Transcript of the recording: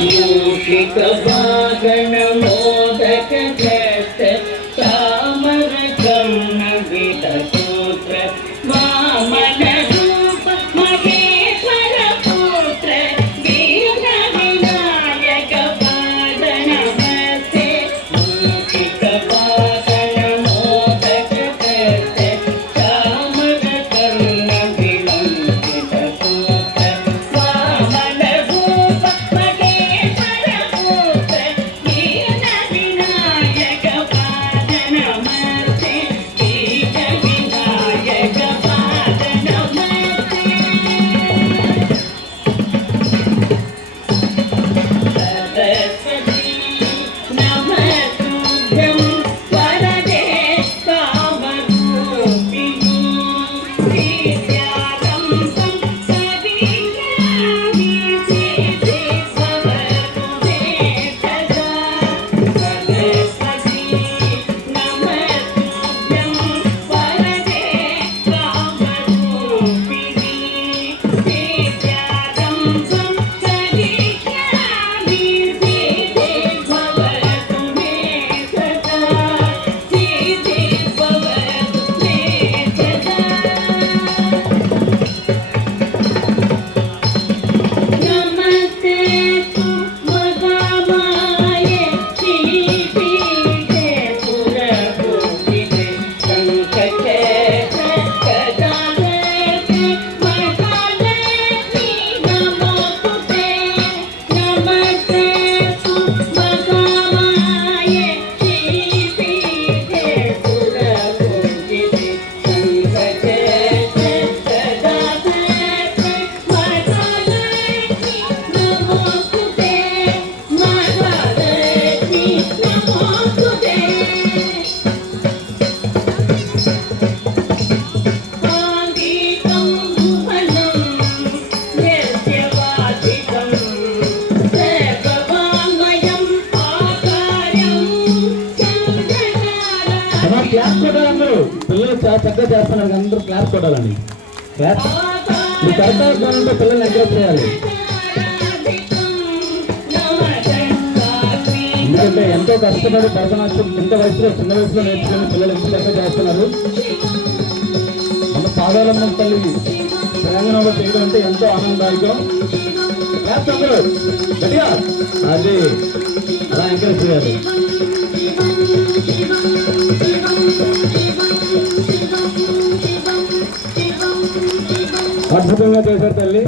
मूषिक वागण मोदक जत चामर कर्ण with सूत्र वामन रूप महेश्वर पुत्र वीर विनायक पाद नमस्ते मूषिक वागण मोदक जत चामर कर्ण विलंबित सूत्र वामन रूप महेश्वर पुत्र वीर विनायक पाद नमस्ते वीर विनायक पाद नमस्ते सरस्वती नमस्तुभ्यं वरदे कामरूपिणी विद्यारम्भं कवियामि सिद्धि भवतु मे सदा सरस्वती नमस्तुभ्यं वरदे कामरूपिणी विद्यारम्भं कवियामि सिद्धि भवतु मे सदा सिद्धि भवतु मे सदा नमस्ते तु महामाये श्रीपीठे सुरपूजिते शङ्खचक्र गदाधरे महालक्ष्मी नमोस्तुते नमस्ते तु महामाये श्रीपीठे सुरपूजिते शङ्खचक्र गदाधरे महालक्ष्मी नमोस्तुते महालक्ष्मी नमोस्तुते साङ्गीतं भुवनं यस्य वाचिकं सर्ववाङ्मयम् आकारं चन्द्रहारं క్లాస్ కొట్టాలి అందరూ పిల్లలు చాలా చక్కగా చేస్తున్నారు అందరూ క్లాస్ కొట్టాలండి క్లాస్ మీరు కరెక్ట్గా ఉంటే పిల్లల్ని ఎంకరేజ్ చేయాలి ఎందుకంటే ఎంతో కష్టపడి భరతనాట్యం చిన్న వయసులో నేర్చుకుని పిల్లలు ఎంత చక్కగా చేస్తున్నారు మన పాదాలమ్మ తల్లి తెలంగాణలో చేయడం అంటే ఎంతో ఆనందదాయకం క్లాస్ అందరూ గట్టిగా అది అలా ఎంకరేజ్ చేయాలి అద్భుతంగా చేశారు తల్లి.